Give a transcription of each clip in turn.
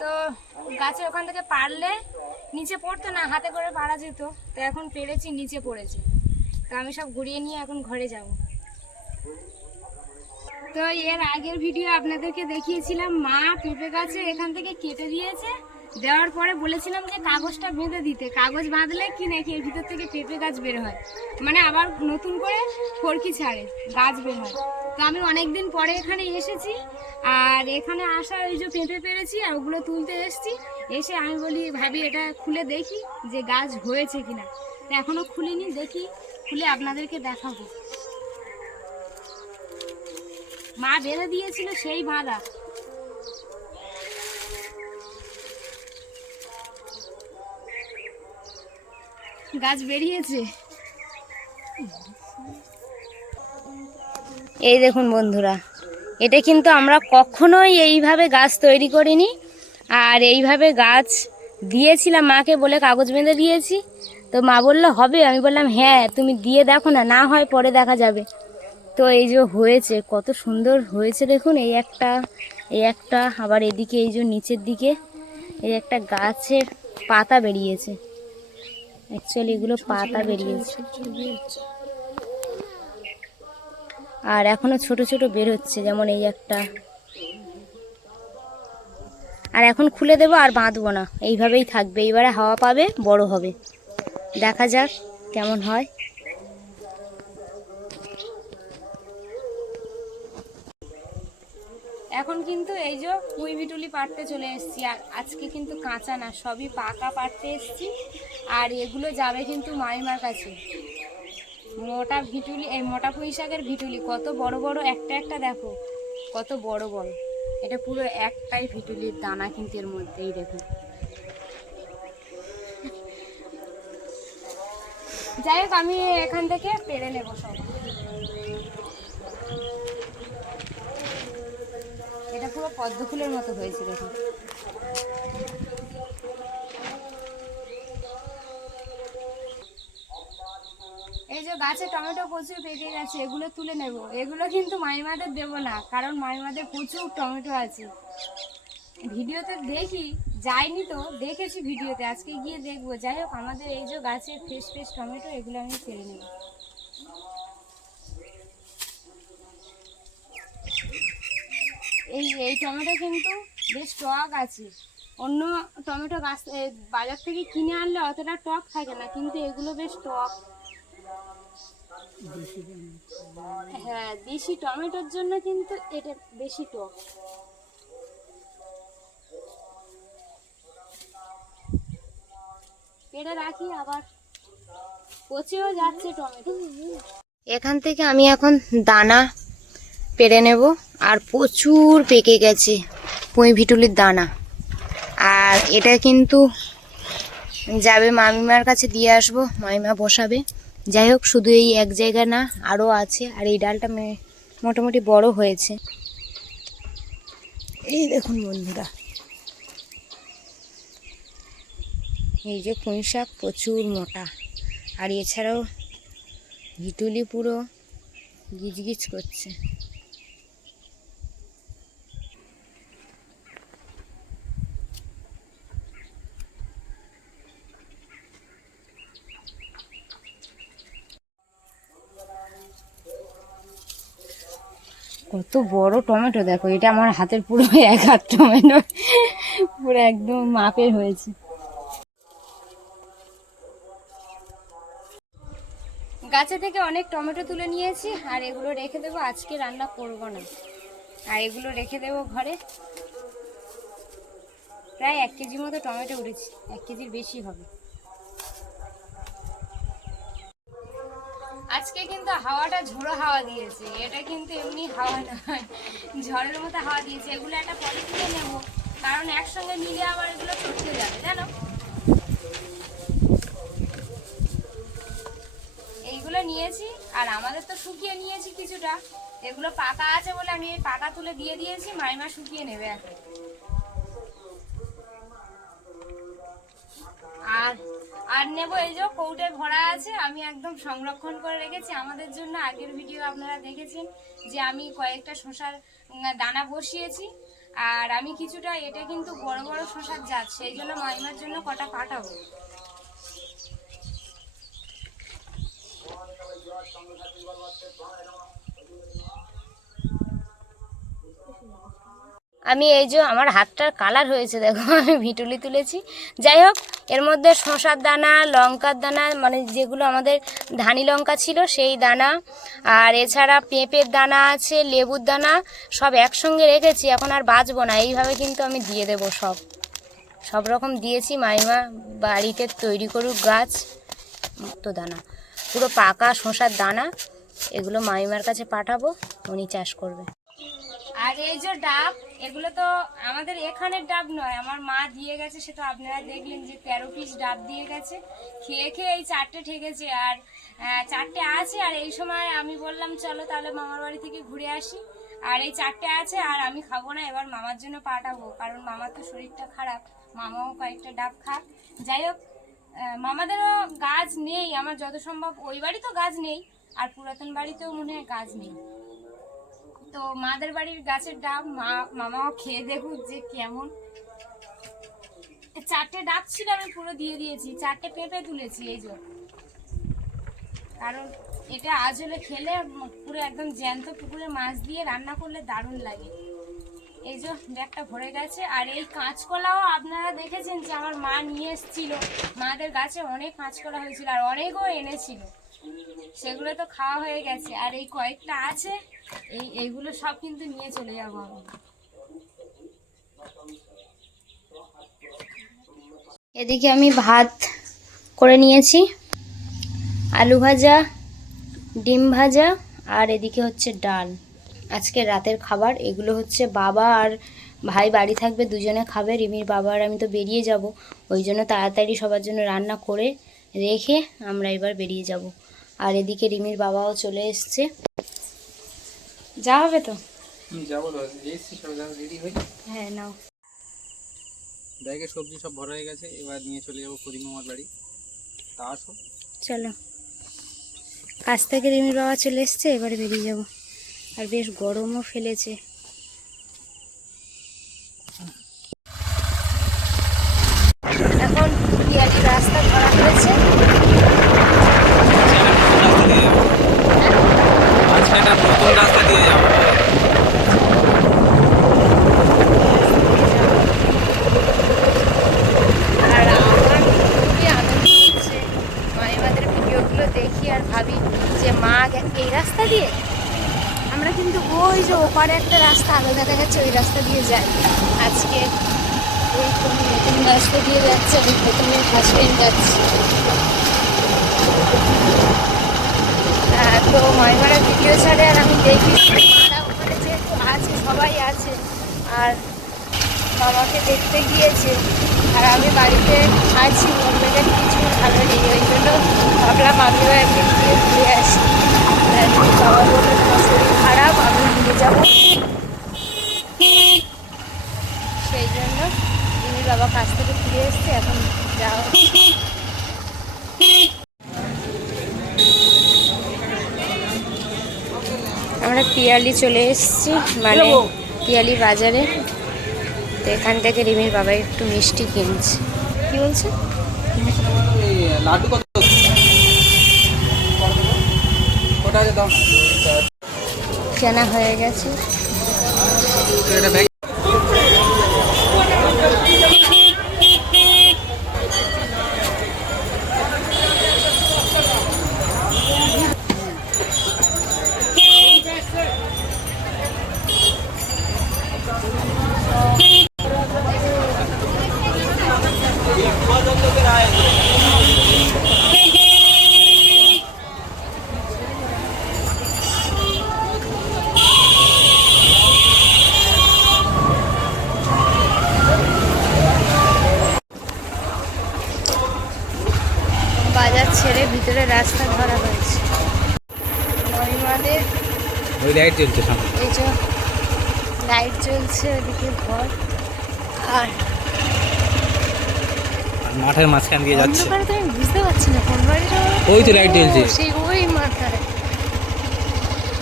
তো গাছে ওখান থেকে পারলে নিচে পড়তো না, হাতে করে পারা যেত। তো এখন পেরেছি, নিচে পড়েছে। তো আমি সব ঘুরিয়ে নিয়ে এখন ঘরে যাব। তো এর আগের ভিডিও আপনাদেরকে দেখিয়েছিলাম, মা পেঁপে গাছে এখান থেকে কেটে দিয়েছে। দেওয়ার পরে বলেছিলাম যে কাগজটা বেঁধে দিতে, কাগজ বাঁধলে কি নাকি এর ভিতর থেকে পেঁপে গাছ বের হয়, মানে আবার নতুন করে ফরকি ছাড়ে, গাছ বের হয়। তো আমি অনেকদিন পরে এখানে এসেছি, আর এখানে আসা ওই যে পেঁপে পেরেছি আর ওগুলো তুলতে এসেছি। এসে আমি ভাবি এটা খুলে দেখি যে গাছ হয়েছে কিনা। তো এখনো খুলিনি, দেখি খুলে আপনাদেরকে দেখাবো। মা বেঁধে দিয়েছিল সেই বাঁধা। গাছ বেরিয়েছে, এই দেখুন বন্ধুরা। এটা কিন্তু আমরা কখনোই এইভাবে গাছ তৈরি করিনি, আর এইভাবে গাছ দিয়েছিলাম মাকে বলে, কাগজ বেঁধে দিয়েছি। তো মা বললো হবে, আমি বললাম হ্যাঁ তুমি দিয়ে দেখো না, না হয় পরে দেখা যাবে। তো এই যে হয়েছে, কত সুন্দর হয়েছে দেখুন। এই একটা আবার এদিকে এই যে নিচের দিকে এই একটা গাছের পাতা বেরিয়েছে। অ্যাকচুয়ালি এগুলো পাতা বেরিয়েছে, আর এখনো ছোট ছোট বের হচ্ছে, যেমন এই একটা। আর এখন খুলে দেবো, আর বাঁধবো না, এইভাবেই থাকবে। এইবারে হাওয়া পাবে, বড় হবে, দেখা যাক কেমন হয়। এখন কিন্তু এই যে পুঁই বিটুলি পাড়তে চলে এসেছি, আর আজকে কিন্তু কাঁচা না, সবই পাকা পাড়তে এসেছি। আর এগুলো যাবে কিন্তু মাইমার কাছে। মোটা ভিটুলি, এই মোটা পুঁই শাকের ভিটুলি কত বড় বড়, একটা একটা দেখো কত বড় বড়। এটা পুরো একটাই ভিটুলির দানা কিন্তু এর মধ্যেই, দেখুন। যাই হোক, আমি এখান থেকে পেরে নেব সব। এটা পুরো পদ্ম ফুলের মতো হয়েছে দেখুন। এই যে গাছে টমেটো প্রচুর পেকে গেছে, এগুলো তুলে নেব। এগুলো কিন্তু মাইমাদের দেবো না, কারণ মাইমাদের প্রচুর টমেটো আছে। ভিডিওতে দেখি, যাইনি তো, দেখেছি ভিডিওতে, আজকে গিয়ে দেখবো। যাই হোক, আমাদের এই যে গাছের ফ্রেশ ফ্রেশ টমেটো, এগুলো আমি ছেড়ে নেব। এই টমেটো কিন্তু বেশ টক আছে। অন্য টমেটো গাছ বাজার থেকে কিনে আনলে অতটা টক থাকে না, কিন্তু এগুলো বেশ টক। হ্যাঁ, দেশি টমেটোর জন্য কিন্তু এটা বেশি টক। পেড়ে রাখি, আবার পচেও যাচ্ছে টমেটো। এখান থেকে আমি এখন দানা পেড়ে নেব, আর প্রচুর পেকে গেছে পুঁই ভিটুলির দানা। আর এটা কিন্তু যাবে মামিমার কাছে, দিয়ে আসবো, মামিমা বসাবে। যাই হোক, শুধু এই এক জায়গা না, আরও আছে। আর এই ডালটা মোটামুটি বড় হয়েছে, এই দেখুন বন্ধুরা। এই যে পুঁই শাক প্রচুর মোটা, আর এছাড়াও ভিটুলি পুরো গিজগিজ করছে। কত বড় টমেটো দেখো, এটা আমার হাতের পুরো এক হাত টমেটো, পুরো একদম মাপের হয়েছে। গাছে থেকে অনেক টমেটো তুলে নিয়েছি, আর এগুলো রেখে দেবো, আজকে রান্না করব না। আর এগুলো রেখে দেবো ঘরে। প্রায় 1 কেজি মতো টমেটো উঠেছে, 1 কেজির বেশি হবে। আজকে কিন্তু হাওয়াটা ঝোড়ো হাওয়া দিয়েছে, এটা কিন্তু এমনি হাওয়া নয়, ঝড়ের মতো হাওয়া দিয়েছে। এগুলো একটা পলিথিনে নেব, কারণ একসঙ্গে নিলে আবার এগুলো চটকে যাবে, জানো। এইগুলো নিয়েছি, আর আমাদের তো শুকিয়ে নিয়েছি কিছুটা। এগুলো পাকা আছে বলে আমি এই পাকা তুলে দিয়ে দিয়েছি, মাইমা শুকিয়ে নেবে এখন। আর আর নেবো এই যে কৌটে ভরা আছে, আমি একদম সংরক্ষণ করে রেখেছি আমাদের জন্য। আগের ভিডিও আপনারা দেখেছেন যে আমি কয়েকটা শসার দানা বসিয়েছি, আর আমি কিছুটা, এটা কিন্তু বড় বড় শশার জাত, সেই জন্য মাইমার জন্য কটা পাঠাবো। আমি এই যে আমার হাতটার কালার হয়েছে দেখো, আমি ভিটুলি তুলেছি। যাই হোক, এর মধ্যে শসার দানা, লঙ্কার দানা, মানে যেগুলো আমাদের ধানি লঙ্কা ছিল সেই দানা, আর এছাড়া পেঁপের দানা আছে, লেবুর দানা, সব একসঙ্গে রেখেছি। এখন আর বাছবো না, এইভাবে কিন্তু আমি দিয়ে দেবো। সব রকম দিয়েছি। মাইমা বাড়িতে তৈরি করুক গাছ তো দানা, পুরো পাকা শসার দানা, এগুলো মাইমার কাছে পাঠাবো, উনি চাষ করবে। আর এই যে ডাব, এগুলো তো আমাদের এখানের ডাব নয়, আমার মা দিয়ে গেছে। সে তো আপনারা দেখলেন যে 13 পিস ডাব দিয়ে গেছে। খেয়ে খেয়ে এই 4টে ঠেকেছে, আর 4টে আছে। আর এই সময় আমি বললাম চলো তাহলে মামার বাড়ি থেকে ঘুরে আসি, আর এই 4টে আছে, আর আমি খাবো না, এবার মামার জন্য পাঠাবো, কারণ মামার তো শরীরটা খারাপ, মামাও কয়েকটা ডাব খাক। যাই হোক, মামাদেরও গাছ নেই, আমার যত সম্ভব ওই বাড়ি তো গাছ নেই, আর পুরাতন বাড়িতেও মনে হয় গাছ নেই। তো মাদের বাড়ির গাছের ডাব মামাও খেয়ে দেখুক যে কেমন। 4টে ডাব ছিল, আমি পুরো দিয়ে দিয়েছি। 4টে পেঁপে তুলেছি এই যে, কারণ এটা আজ হলে খেলে পুরো একদম জ্যান্ত পুকুরে মাছ দিয়ে রান্না করলে দারুণ লাগে। এই যে ব্যাগটা ভরে গেছে। আর এই কাঁচকলাও আপনারা দেখেছেন যে আমার মা নিয়ে এসেছিল, মাদের গাছে অনেক কাঁচকলা হয়েছিল, আর অনেকও এনেছিল, সেগুলো তো খাওয়া হয়ে গেছে। আর এই কয়েকটা আছে, এইগুলো সব কিন্তু নিয়ে চলে যাবো আমি। এদিকে আমি ভাত করে নিয়েছি, আলু ভাজা, ডিম ভাজা, আর এদিকে হচ্ছে ডাল। আজকে রাতের খাবার এগুলো হচ্ছে। বাবা আর ভাই বাড়ি থাকবে, দুজনে খাবে। রিমির বাবা আর আমি তো বেরিয়ে যাব, ওই জন্য তাড়াতাড়ি সবার জন্য রান্না করে রেখে আমরা এবার বেরিয়ে যাব। আর এদিকে রিমির বাবাও চলে এসছে। যা হবে তো যাবো, রেডি হই। হ্যাঁ নাও, ব্যাগে সবজি সব ভরা হয়ে গেছে, এবার নিয়ে চলে যাবো করিম মামার বাড়ি। তা আসো, চলো। কাছ থেকে রিমির বাবা চলে এসছে, এবারে বেরিয়ে যাব। আর বেশ গরমও ফেলেছে। এখন পিয়ালি রাস্তা ধরা হয়েছে, নতুন রাস্তা দিয়ে যাবো। আর আমার খুবই আনন্দ হচ্ছে, মায়ের ভিডিওগুলো দেখি আর ভাবি যে মা এই রাস্তা দিয়ে। আমরা কিন্তু ওই যে ওপারে একটা রাস্তা আলো দেখা যাচ্ছে, ওই রাস্তা দিয়ে যাই। আজকে ওই কোনো নতুন রাস্তা দিয়ে যাচ্ছে, আমি প্রথমে ফার্স্ট টাইম যাচ্ছি। তো মাইমারা ভিডিও ছাড়ে, আর আমি দেখি মারা ওখানে যেহেতু আছে, সবাই আছে, আর মামাকে দেখতে গিয়েছে, আর আমি বাড়িতে আছি, অন্যদের কিছু ভালো নেই, ওই জন্য ভাবলাম আমিও একদিন গিয়ে ঘুরে আসি। বাবা বললো তোমার শরীর খারাপ, আমি নিয়ে যাবো, সেই জন্য রিমির বাবা কাছ থেকে ফিরে এসছে, এখন যাও। আমরা পিয়ালি চলে এসেছি, মানে পিয়ালি বাজারে। তো এখান থেকে রিমির বাবা একটু মিষ্টি কিনছে। কি বলছে? লাড্ডু কত? কেনা হয়ে গেছে। বাজার ছেড়ে ভিতরে রাস্তা ধরা হয়েছে। মহিমাদের ওই লাইট জ্বলছে সামনে, এই যে লাইট জ্বলছে, ওদিকে ঘর, আর মাঠের মাঝখান দিয়ে যাচ্ছে। অন্ধকারে তো আমি বুঝতে পারছি না কোন বাড়িটা। ওই তো লাইট জ্বলছে, সেই ওই মাথায়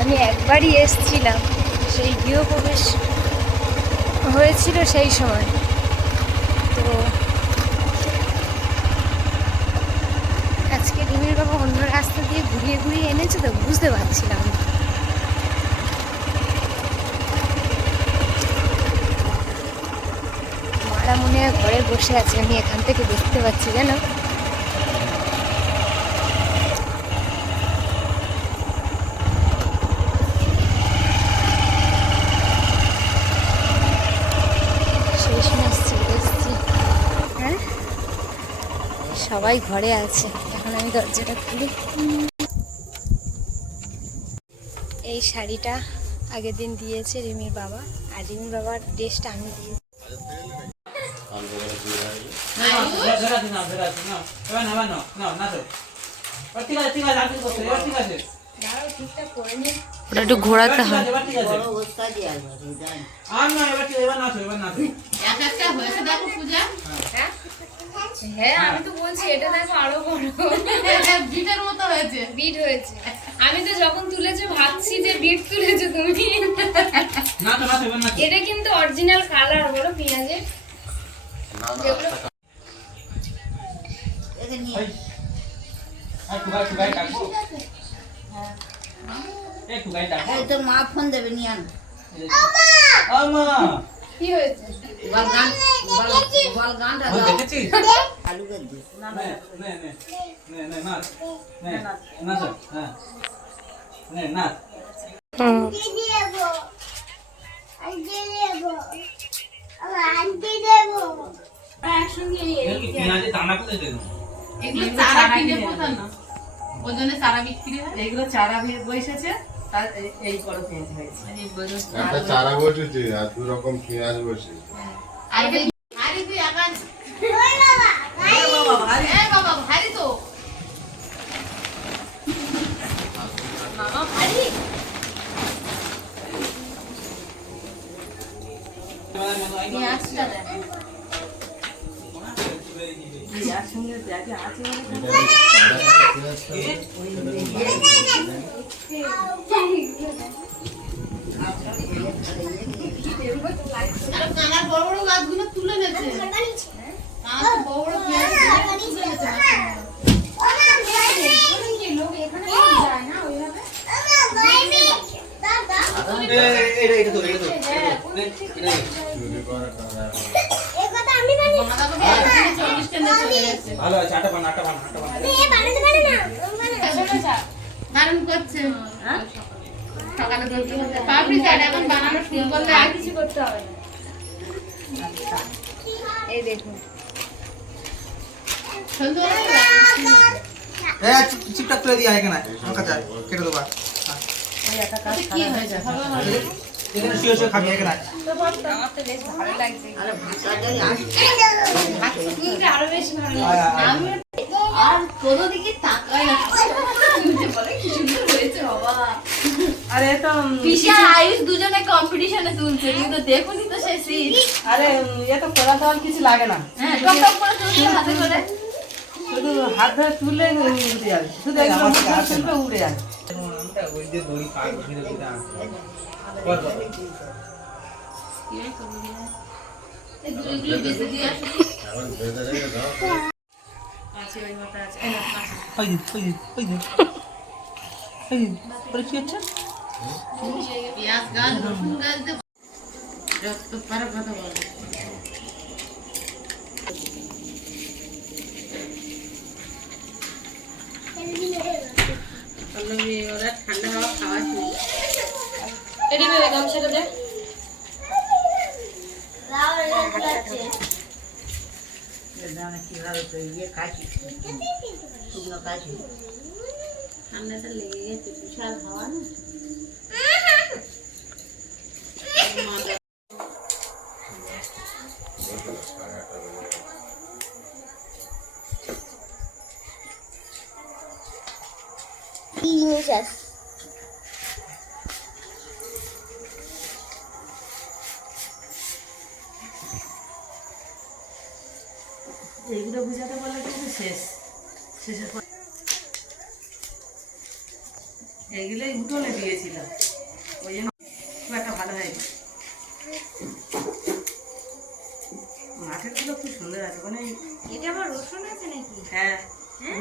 আমি একবারই এসেছিলাম, সেই গৃহপ্রবেশ হয়েছিল সেই সময়। তো আজকে রিমির বাবা অন্য রাস্তা দিয়ে ঘুরিয়ে ঘুরিয়ে এনেছে, তো বুঝতে পারছিলাম না। মারা মনে হয় ঘরে বসে আছে, আমি এখান থেকে দেখতে পাচ্ছি জানো। শেষ মাস চলে এসছি। হ্যাঁ, সবাই ঘরে আছে। এখন আমি দরজাটা খুলি। এই শাড়িটা আগের দিন দিয়েছে রিমির বাবা, আর রিমির বাবার ড্রেসটা আমি দিয়েছি। ওটা একটু ঘোরাতে হয়। হ্যাঁ, আমি তো বলছি এটা দেখো আরো বড় বিটের মতো হয়েছে। বিট হয়েছে। আমি তো যখন তুলেছে ভাবছি যে বিট তুলেছে তুমি। এটা কিন্তু অরিজিনাল কালার বলো পেঁয়াজের। তোর মা ফোন দেবে নিয়ে আন। কি হয়েছে? আলু দিস এগুলো চারা বসেছে, তার এই বড় পেঁয়াজ হয়েছে। একটা চারা বসেছে আর দু রকম পেঁয়াজ বসেছে। কানার বড় বড় গাছগুলো তুলে নেছে। কানার বড় বড় পেঁয়াজ তুলে নেছে। ভালো আছে। আটা বান। দারুণ করছে। সকালে পাপড়ি চাট এখন বানানো শুরু করলে আর কিছু করতে হবে না। এই দেখুন চিপটা তুলে দিয়ে এখানে কেটে দেবা। কি হয়েছে? এখানে শুয়ে শুয়ে খাবি এখানে। আমার তো বেশ ভালো লাগছে। আরে ভাতটাই আরো বেশ ভালো লাগছে। আর কোনো দিকে তাকায় না। বলে কি সুন্দর হয়েছে বাবা। আরে তো পিসা আয়ুষ দুজনে কম্পিটিশনে তুলছে, কিন্তু দেখুনি তো সেই সিন। আরে এ তো করা তো আর কিছু লাগে না, হ্যাঁ, টপ টপ করে তুলছে হাতে করে। শুধু হাত ধরে তুললে উঠে যাবে, শুধু একদম তুলবে উড়ে যাবে। ওই যে দড়ি পাক ঘিরে দিতে এই দুলিগুলো বেঁধে দিয়ে আসো। এখন বেঁধে রেখে দাও। আছে ওই মতো আছে। এই না কাঁচা। ওই কি হচ্ছে? পেঁয়াজ গাছ, রসুন গাছ দিয়ে যত পারে কথা বলে। ওরা ঠান্ডা হাওয়া খাওয়াচ্ছে। এটি ভেবে গামছাটা দে। কিভাবে তো ইয়ে কাশি, শুকনো কাশি। ঠান্ডাটা লেগে গেছে, বিশাল হাওয়া না। কি জিনিস আছে? এইগুলো বুঝাতে বললে কিন্তু শেষের পর এইগুলোই উঠোনে দিয়েছিলাম, ওই জন্য খুব একটা ভালো হয়নি। মাঠের গুলো খুব সুন্দর আছে মানে এটা আবার রসুন আছে নাকি? হ্যাঁ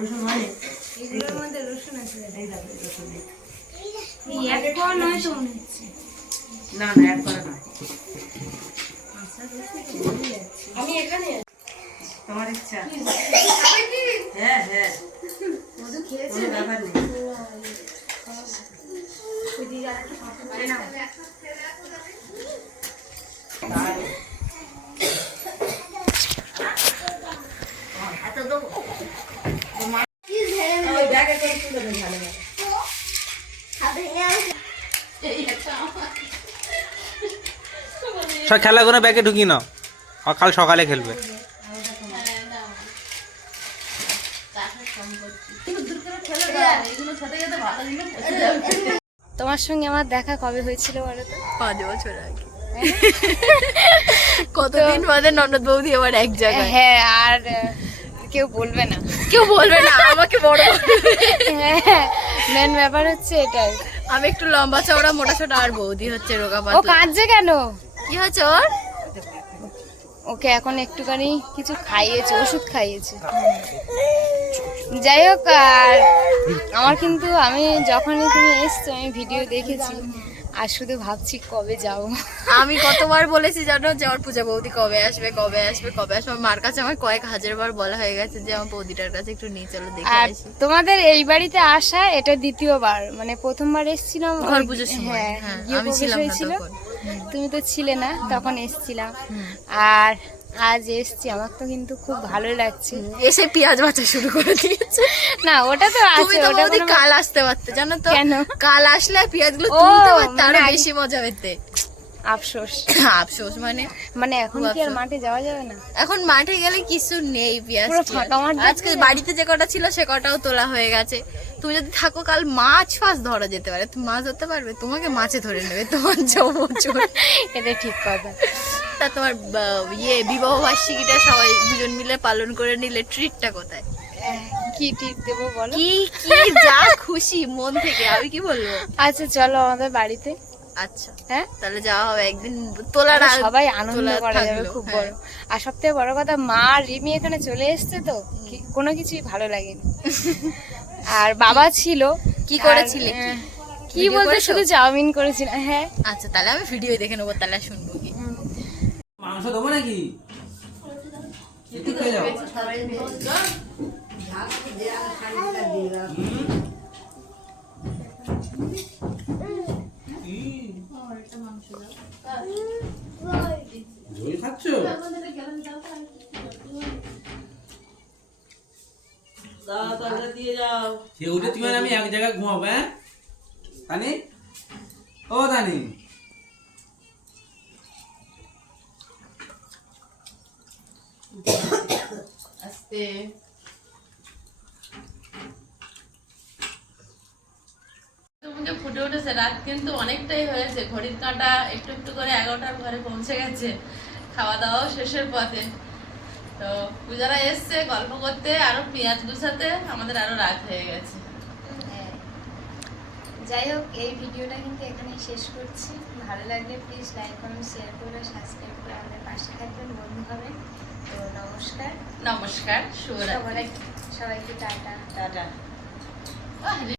রসুন মানে এগুলোর মধ্যে রসুন আছে। এই দেখো এই রসুন এই। এই এক কোয়া নয় তো মনে হচ্ছে। না না এক করা নয় আমি এখানে তোমার ইচ্ছা হ্যাঁ হ্যাঁ মধু খেয়েছি। কোনো ব্যাপার নেই ওই ব্যাগে করে তুলে দেন ভালো করে। সব খেলাগুলো ব্যাগে ঢুকি নাও, আর কাল সকালে খেলবে। তোমার সঙ্গে আমার দেখা কবে হয়েছিল বলো তো? 5 বছর আগে। কতদিন বাদে ননদ বৌদি আবার এক জায়গায়। হ্যাঁ, আর কেউ বলবে না, কেউ বলবে না আমাকে বড়। হ্যাঁ, মেন ব্যাপার হচ্ছে এটাই। আমি একটু লম্বা চওড়া মোটা ছোটা, আর বৌদি হচ্ছে রোগা ও পাতলা। কাঁদছে কেন? কি হচ্ছে ওর? ওকে এখন একটুখানি কিছু খাইয়েছে, ওষুধ খাইয়েছে। যাই হোক, আর আমার কিন্তু আমি যখনই তুমি এসছো আমি ভিডিও দেখেছি, আর শুধু ভাবছি কবে যাবো। আমি কতবার বলেছি জানো যে আমার পূজা বৌদি কবে আসবে কবে আসবে কবে আসবে। মার কাছে আমার কয়েক হাজার বার বলা হয়ে গেছে যে আমার বৌদিটার কাছে একটু নিয়ে চলো দেখে আর আসি। তোমাদের এই বাড়িতে আসা এটা দ্বিতীয়বার, মানে প্রথমবার এসেছিলাম ঘর পুজোর সময়। হ্যাঁ, হ্যাঁ, গৃহপ্রবেশ আমি ছিলাম না হয়েছিল। তখন। তুমি তো ছিলে না তখন, এসেছিলাম। আর আজ এসছি, আমার তো কিন্তু খুব ভালো লাগছে। এসে পেঁয়াজ বাছা শুরু করে দিয়েছে। না ওটা তো তুমি আছে, তো ওটা বৌদি কোনো- কাল আসতে পারতে জানো তো। কেন? কাল আসলে পেঁয়াজগুলো ও, তুলতে পারতে, মানে আরো আগে- বেশি মজা পেতে। আফসোস। আফসোস মানে মানে এখন খুব কি আর আফসোস। মাঠে যাওয়া যাবে না? এখন মাঠে গেলে কিছু নেই পেঁয়াজ পুরো টিয়াজ। ফাঁকা মাঠ আজকে বাড়িতে যে কটা ছিল সে কটাও তোলা হয়ে গেছে। তুমি যদি থাকো কাল মাছ ফাছ ধরা যেতে পারে। তুমি মাছ ধরতে পারবে? তোমাকে মাছে ধরে নেবে তোমার বছর। এটা ঠিক কথা। তা তোমার বিবাহ বার্ষিকীটা সবাই দুজন মিলে পালন করে নিলে ট্রিটটা কোথায়? কি টিপ দেবো বলো? কি কি যা খুশি মন থেকে, আমি কি বলবো। আচ্ছা চলো আমাদের বাড়িতে। আচ্ছা হ্যাঁ, তাহলে যাওয়া হবে একদিন। তোলার সবাই আনন্দ তোলা করা যাবে থাকলো, খুব হ্যাঁ। বড়। আর সব থেকে বড় কথা, মা আর রিমি এখানে চলে এসছে তো কোনো কিছুই ভালো লাগেনি। আর বাবা ছিল। কি করেছিলে আর, কি? কি ভিডিও বলতে করেছো? শুধু চাউমিন করেছিলাম। হ্যাঁ, আচ্ছা তাহলে আমি ভিডিও দেখে নেবো, তাহলে শুনবো কি। মাংস দেবো নাকি? একটু খেয়ে যাও। দই খাচ্ছ? দাও তরকারি দিয়ে যাও সে উঠে তুমি আর আমি এক জায়গায় ঘুমাবো। হ্যাঁ তানি, ও তানি, আস্তে মুখে ফুটে উঠেছে। রাত কিন্তু অনেকটাই হয়েছে, ঘড়ির কাঁটা একটু একটু করে 11টার ঘরে পৌঁছে গেছে। খাওয়া দাওয়াও শেষের পথে। তো পূজারা এসছে গল্প করতে, আরো পেঁয়াজ গুছাতে আমাদের আরো রাত হয়ে গেছে। যাই হোক, এই ভিডিওটা কিন্তু এখানেই শেষ করছি। ভালো লাগলে প্লিজ লাইক কমেন্ট শেয়ার করবে, সাবস্ক্রাইব করে আমাদের পাশে থাকবেন, বন্ধু হবেন। তো নমস্কার, নমস্কার, শুভরাত্রি। সবাইকে টাটা। টাটা।